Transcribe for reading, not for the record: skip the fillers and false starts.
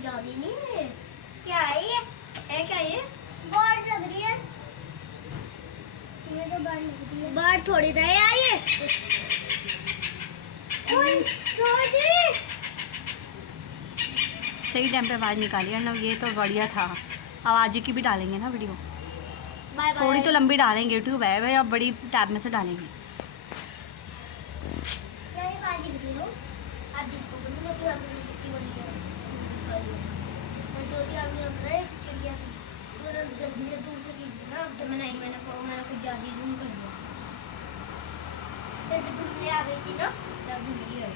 कुछ ज्यादा नहीं है। क्या है ये? है क्या ये? बर्ड लग रही है। ये तो बर्ड लग रही है। बर्ड थोड़ी रहे यार ये। सही टाइम पे आवाज़ निकाली है ना, ये तो बढ़िया था। आवाज़ की भी डालेंगे ना वीडियो, थोड़ी तो लंबी डालेंगे, यूट्यूब है भाई, अब बड़ी टैब में से डालेंगे। मैंने कुछ ज्यादा जूम कर दिया। जैसे तुम ले आ गई थी ना, तब जूम किया।